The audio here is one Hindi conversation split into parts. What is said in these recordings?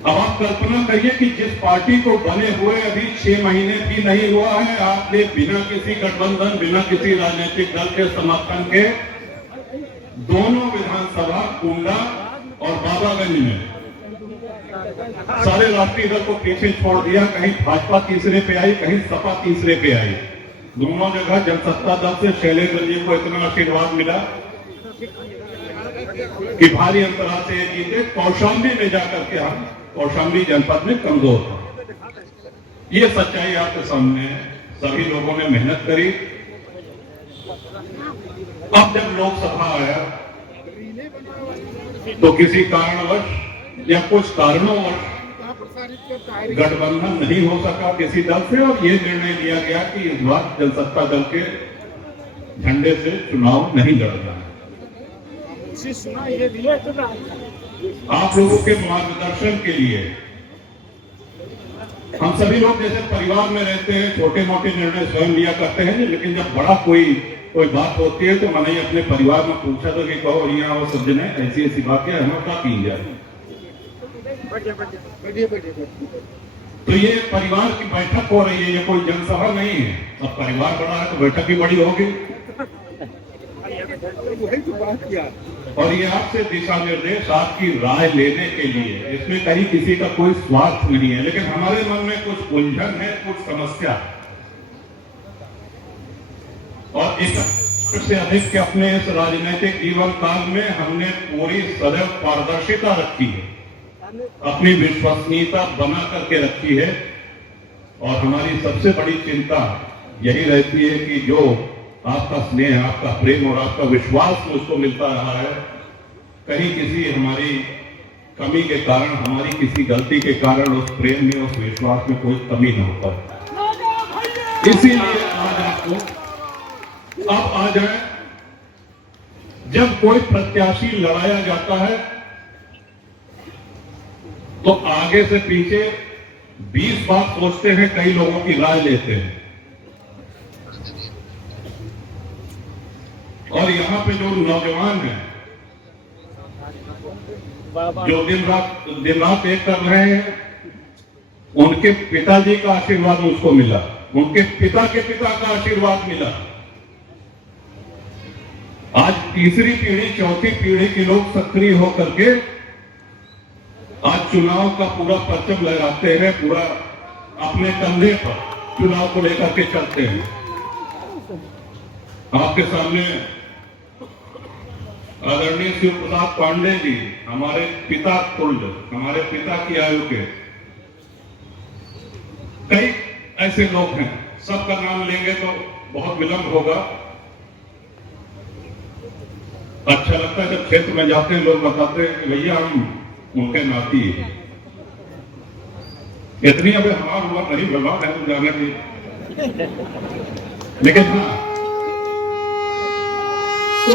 अब आप कल्पना करिए कि जिस पार्टी को बने हुए अभी 6 महीने भी नहीं हुआ है, आपने बिना किसी गठबंधन, बिना किसी राजनीतिक दल के समर्थन के दोनों विधानसभा कुंडा और बाबागंज में सारे राष्ट्रीय दल को पीछे छोड़ दिया। कहीं भाजपा तीसरे पे आई, कहीं सपा तीसरे पे आई। दोनों जगह जनसत्ता दल से शैलेंद्र जी को इतना आशीर्वाद मिला कि भारी अंतराल से जीते। कौशाम्बी में जाकर के हम कौशाम्बी जनपद में कमजोर था। ये सच्चाई आपके सामने है। सभी लोगों ने मेहनत करी। अब जब लोकसभा आया तो किसी कारणवश या कुछ कारणोंवश गठबंधन नहीं हो सका किसी दल से, और ये निर्णय लिया गया कि इस बार जनसत्ता दल के झंडे से चुनाव नहीं लड़ना है। आप लोगों के मार्गदर्शन के लिए हम सभी लोग जैसे परिवार में रहते हैं, छोटे मोटे निर्णय स्वयं लिया करते हैं, लेकिन जब बड़ा कोई बात होती है तो मैंने अपने परिवार में पूछा था कि कहो यहाँ वो सब जने ऐसी ऐसी बातें हमें क्या की जाए। तो ये परिवार की बैठक हो रही है, ये कोई जनसभा नहीं है। अब परिवार बड़ा है तो बैठक भी बड़ी होगी। और ये आपसे दिशा निर्देश, आपकी राय लेने के लिए, इसमें कहीं किसी का कोई स्वार्थ नहीं है, लेकिन हमारे मन में कुछ उलझन है, कुछ समस्या, और एक से अधिक के अपने इस राजनीतिक जीवन काल में हमने पूरी सदैव पारदर्शिता रखी है, अपनी विश्वसनीयता बना करके रखी है। और हमारी सबसे बड़ी चिंता यही रहती है कि जो आपका स्नेह, आपका प्रेम और आपका विश्वास मुझको मिलता रहा है, कहीं किसी हमारी कमी के कारण, हमारी किसी गलती के कारण उस प्रेम में, उस विश्वास में कोई कमी न हो पाए। इसीलिए आज आपको अब आ जाए, जब कोई प्रत्याशी लड़ाया जाता है तो आगे से पीछे 20 बार सोचते हैं, कई लोगों की राय लेते हैं। और यहां पे जो नौजवान हैं, जो दिन रात एक कर रहे हैं, उनके पिताजी का आशीर्वाद मुझको मिला, उनके पिता के पिता का आशीर्वाद मिला। आज तीसरी पीढ़ी, चौथी पीढ़ी के लोग सक्रिय होकर के आज चुनाव का पूरा परचम लगाते हैं, पूरा अपने कंधे पर चुनाव को लेकर के चलते हैं। आपके सामने आदरणीय शिव प्रसाद पांडे जी, हमारे पिता तुल्य, हमारे पिता की आयु के कई ऐसे लोग हैं। सबका नाम लेंगे तो बहुत विलंब होगा। अच्छा लगता है जब क्षेत्र में जाते हैं, लोग बताते हैं कि भैया हम उनके नाती हैं। इतनी अभी हमारा हुआ नहीं, भगवान है तो जाने की, लेकिन हाँ, तो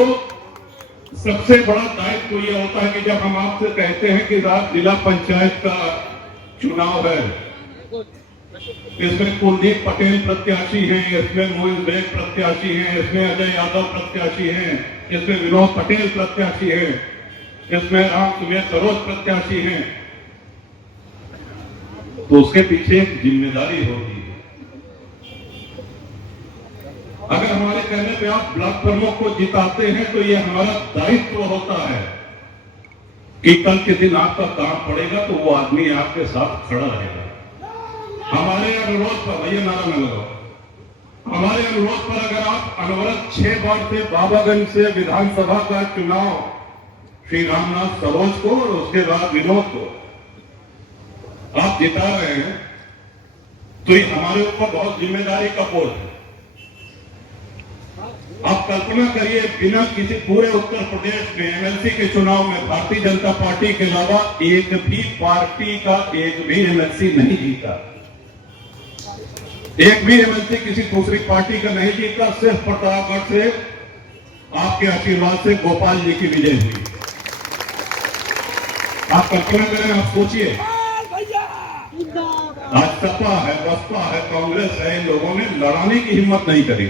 सबसे बड़ा दायित्व तो ये होता है कि जब हम आपसे कहते हैं कि रात जिला पंचायत का चुनाव है, इसमें कुलदीप पटेल प्रत्याशी हैं, इसमें मोहित बेग प्रत्याशी हैं, इसमें अजय यादव प्रत्याशी हैं, इसमें विनोद पटेल प्रत्याशी हैं, इसमें राम सुमेर सरोज प्रत्याशी हैं, तो उसके पीछे एक जिम्मेदारी होगी। अगर हमारे कहने पे आप ब्लॉक प्रमुख को जिताते हैं तो ये हमारा दायित्व होता है कि कल के दिन आपका काम पड़ेगा तो वो आदमी आपके साथ खड़ा रहेगा। हमारे अनुरोध पर, भैया नारा न लगाओ, हमारे अनुरोध पर अगर आप अनवरत 6 बार से बाबागंज से विधानसभा का चुनाव श्री रामनाथ सरोज को और उसके बाद विनोद को आप जिता रहे हैं, तो ये हमारे ऊपर बहुत जिम्मेदारी का बोझ है। आप कल्पना करिए, बिना किसी पूरे उत्तर प्रदेश में एमएलसी के चुनाव में भारतीय जनता पार्टी के अलावा एक भी पार्टी का एक भी एमएलसी नहीं जीता। एक भी एमएलसी किसी दूसरी पार्टी का नहीं जीता। सिर्फ प्रतापगढ़ से आपके आशीर्वाद से गोपाल जी की विजय हुई। आप कल्पना करें, आप सोचिए, आज सपा है, बसपा है, कांग्रेस है, इन लोगों ने लड़ाने की हिम्मत नहीं करी।